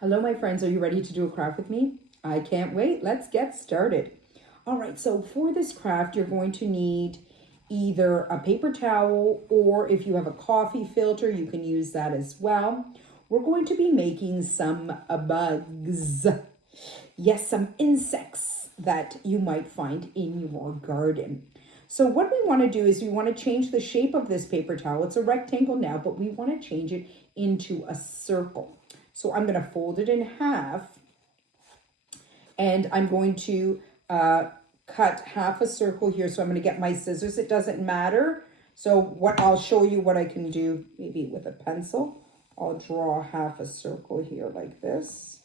Hello, my friends. Are you ready to do a craft with me? I can't wait. Let's get started. All right, so for this craft, you're going to need either a paper towel, or if you have a coffee filter, you can use that as well. We're going to be making some bugs. Yes, some insects that you might find in your garden. So what we want to do is we want to change the shape of this paper towel. It's a rectangle now, but we want to change it into a circle. So I'm going to fold it in half, and I'm going to cut half a circle here. So I'm going to get my scissors. It doesn't matter. So what I'll show you what I can do, maybe with a pencil. I'll draw half a circle here like this.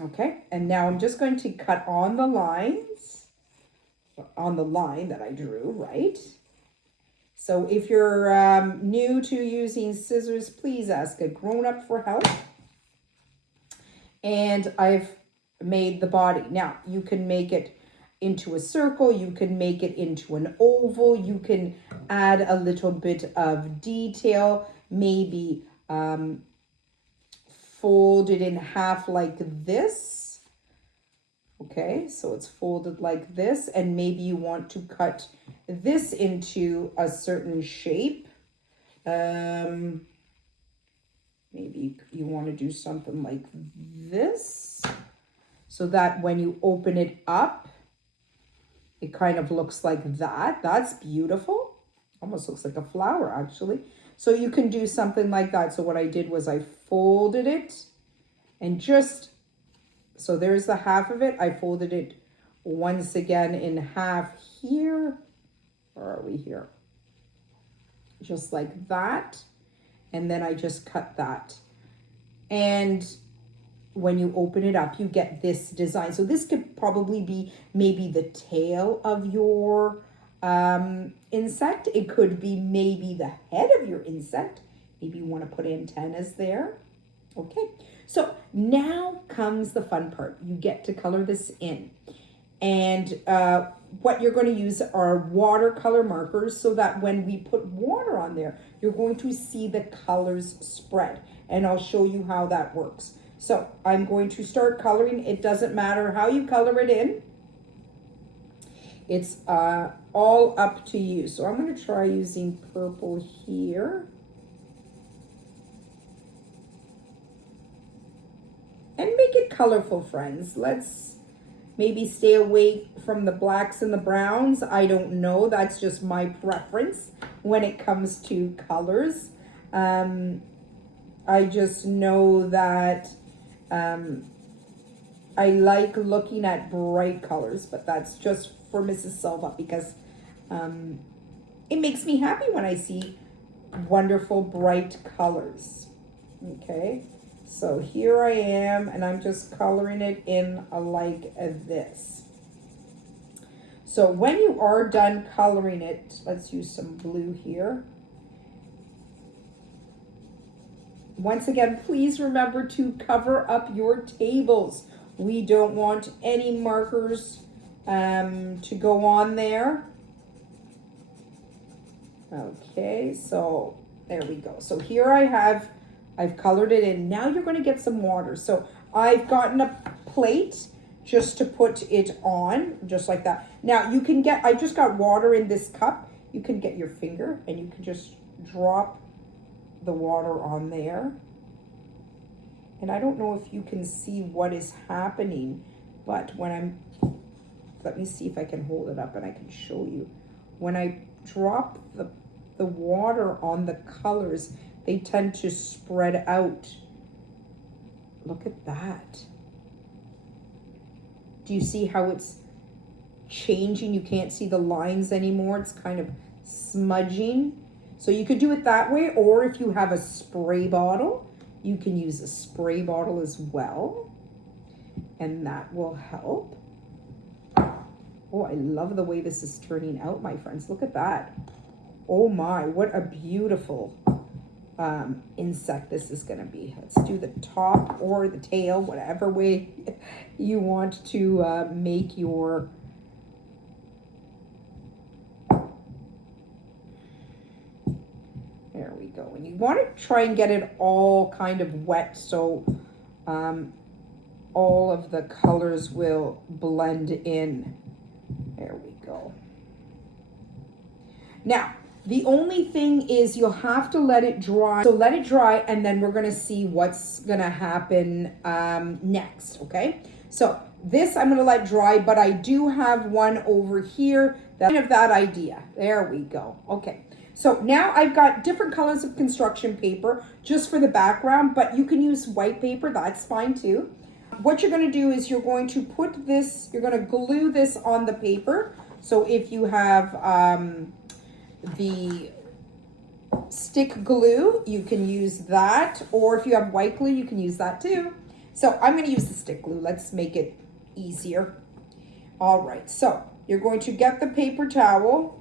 Okay, and now I'm just going to cut on the lines, on the line that I drew, right? So if you're new to using scissors, please ask a grown-up for help. And I've made the body. Now, you can make it into a circle, you can make it into an oval, you can add a little bit of detail, maybe fold it in half like this. Okay, so it's folded like this, and maybe you want to cut this into a certain shape. Maybe you want to do something like this, so that when you open it up, it kind of looks like that. That's beautiful. Almost looks like a flower, actually. So you can do something like that. So what I did was I folded it, and just, so there's the half of it. I folded it once again in half here. Where are we here? Just like that. And then I just cut that. And when you open it up, you get this design. So this could probably be maybe the tail of your insect. It could be maybe the head of your insect. Maybe you want to put antennas there. Okay, so now comes the fun part. You get to color this in. And what you're going to use are watercolor markers, so that when we put water on there, you're going to see the colors spread. And I'll show you how that works. So I'm going to start coloring. It doesn't matter how you color it in. It's all up to you. So I'm going to try using purple here. And make it colorful, friends. Let's maybe stay away from the blacks and the browns. I don't know. That's just my preference when it comes to colors. I just know that I like looking at bright colors, but that's just for Mrs. Silva, because it makes me happy when I see wonderful bright colors. Okay, so here I am, and I'm just coloring it in like this. So when you are done coloring it, let's use some blue here. Once again, please remember to cover up your tables. We don't want any markers to go on there. Okay, so there we go. So here I've colored it in. Now you're going to get some water. So I've gotten a plate just to put it on, just like that. Now you can get, I just got water in this cup. You can get your finger and you can just drop the water on there. And I don't know if you can see what is happening, but when let me see if I can hold it up and I can show you. When I drop the water on the colors, they tend to spread out. Look at that. Do you see how it's changing? You can't see the lines anymore. It's kind of smudging. So you could do it that way, or if you have a spray bottle, you can use a spray bottle as well, and that will help. Oh, I love the way this is turning out, my friends. Look at that. Oh my, what a beautiful insect this is going to be. Let's do the top or the tail, whatever way you want to make your There we go. When you want to try and get it all kind of wet so all of the colors will blend in. There we go. Now, the only thing is you'll have to let it dry. So let it dry, and then we're gonna see what's gonna happen next, okay? So this I'm gonna let dry, but I do have one over here, that's kind of that idea. There we go, okay. So now I've got different colors of construction paper just for the background, but you can use white paper, that's fine too. What you're gonna do is you're going to put this, you're gonna glue this on the paper. So if you have the stick glue, you can use that, or if you have white glue, you can use that too. So I'm going to use the stick glue. Let's make it easier. All right, so you're going to get the paper towel.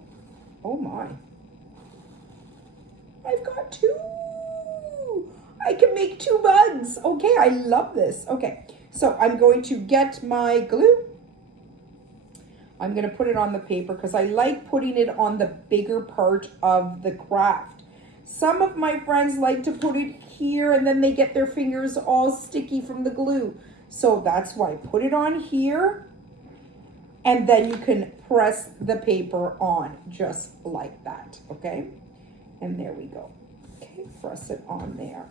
Oh my, I've got two. I can make two bugs. Okay, I love this. Okay, so I'm going to get my glue. I'm going to put it on the paper because I like putting it on the bigger part of the craft. Some of my friends like to put it here and then they get their fingers all sticky from the glue. So that's why I put it on here, and then you can press the paper on just like that, okay? And there we go. Okay, press it on there.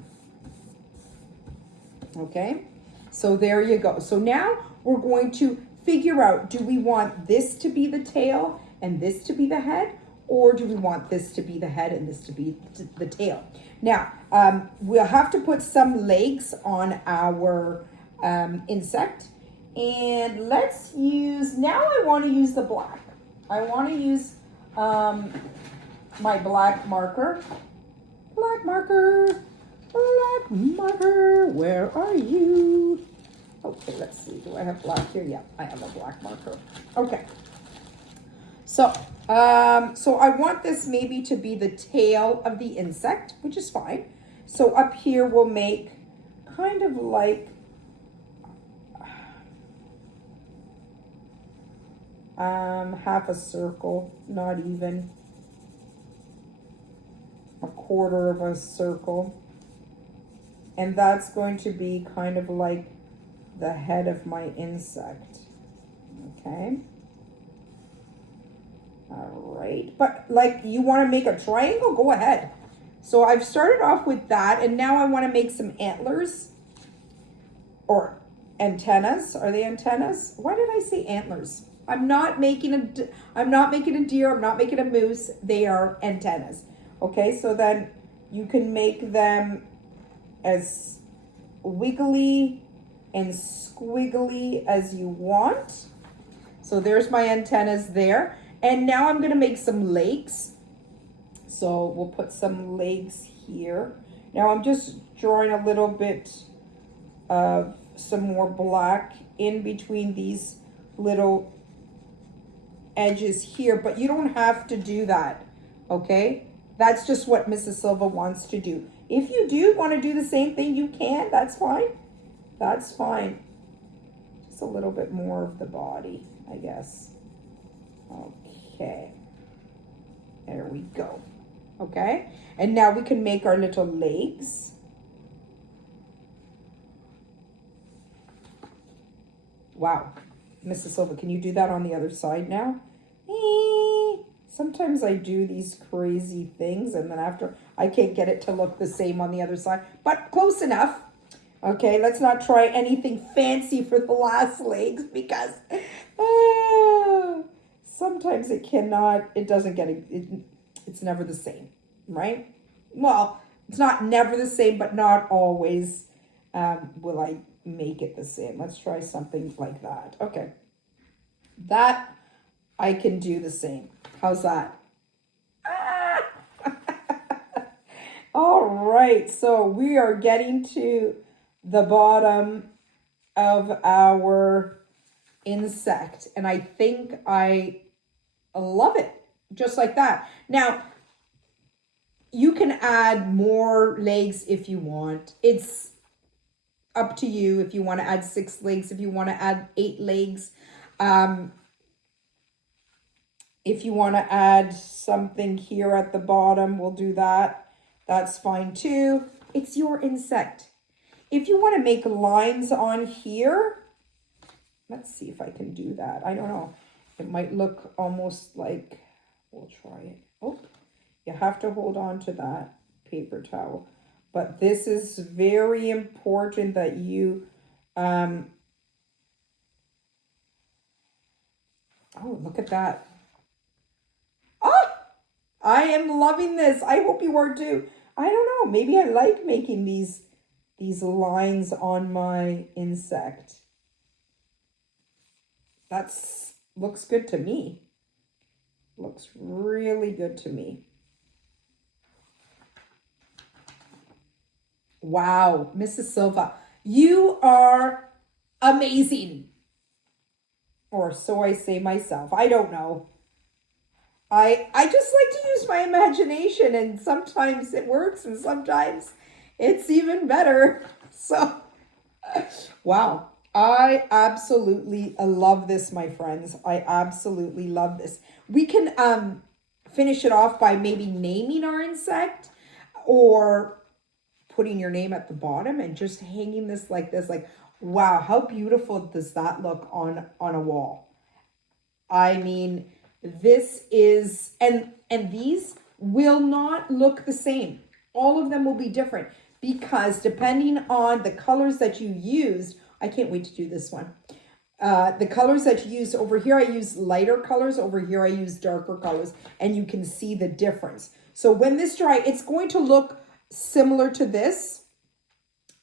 Okay, so there you go. So now we're going to figure out, do we want this to be the tail and this to be the head, or do we want this to be the head and this to be the tail? Now, we'll have to put some legs on our insect, and let's use, now I want to use the black. I want to use my black marker. Black marker, where are you? Okay, let's see. Do I have black here? Yeah, I have a black marker. Okay. So, so I want this maybe to be the tail of the insect, which is fine. So up here we'll make kind of like half a circle, not even a quarter of a circle. And that's going to be kind of like the head of my insect. Okay. All right. But like, you want to make a triangle? Go ahead. So I've started off with that, and now I want to make some antlers or antennas. Are they antennas? Why did I say antlers? I'm not making a deer. I'm not making a moose. They are antennas. Okay. So then you can make them as wiggly and squiggly as you want. So there's my antennas there. And now I'm going to make some legs. So we'll put some legs here. Now I'm just drawing a little bit of some more black in between these little edges here, but you don't have to do that, okay? That's just what Mrs. Silva wants to do. If you do want to do the same thing, you can. That's fine. That's fine. Just a little bit more of the body, I guess. Okay. There we go. Okay. And now we can make our little legs. Wow. Mrs. Silva, can you do that on the other side now? Sometimes I do these crazy things and then after I can't get it to look the same on the other side, but close enough. Okay, let's not try anything fancy for the last legs because sometimes it doesn't get it. It's never the same, right? Well, it's not never the same, but not always will I make it the same. Let's try something like that. Okay, that I can do the same. How's that? All right, so we are getting to the bottom of our insect, and I think I love it just like that. Now, you can add more legs if you want. It's up to you if you want to add 6 legs, if you want to add 8 legs. If you want to add something here at the bottom, we'll do that. that's fine too. It's your insect. If you want to make lines on here, let's see if I can do that. I don't know. It might look almost like, we'll try it. Oh, you have to hold on to that paper towel. But this is very important that you, oh, look at that. Oh, I am loving this. I hope you are too. I don't know. Maybe I like making these lines on my insect. That's looks good to me. Looks really good to me. Wow, Mrs. Silva, you are amazing. Or so I say myself. I don't know. I just like to use my imagination, and sometimes it works and sometimes it's even better. So, wow. I absolutely love this, my friends. I absolutely love this. We can finish it off by maybe naming our insect or putting your name at the bottom and just hanging this like this. Like, wow, how beautiful does that look on a wall? I mean, this is, and these will not look the same. All of them will be different because depending on the colors that you used, I can't wait to do this one. The colors that you use over here, I use lighter colors. Over here, I use darker colors, and you can see the difference. So when this dry, it's going to look similar to this.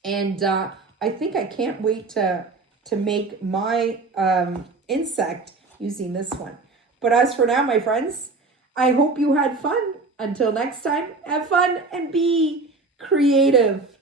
And I think I can't wait to make my insect using this one. But as for now, my friends, I hope you had fun. Until next time, have fun and be creative.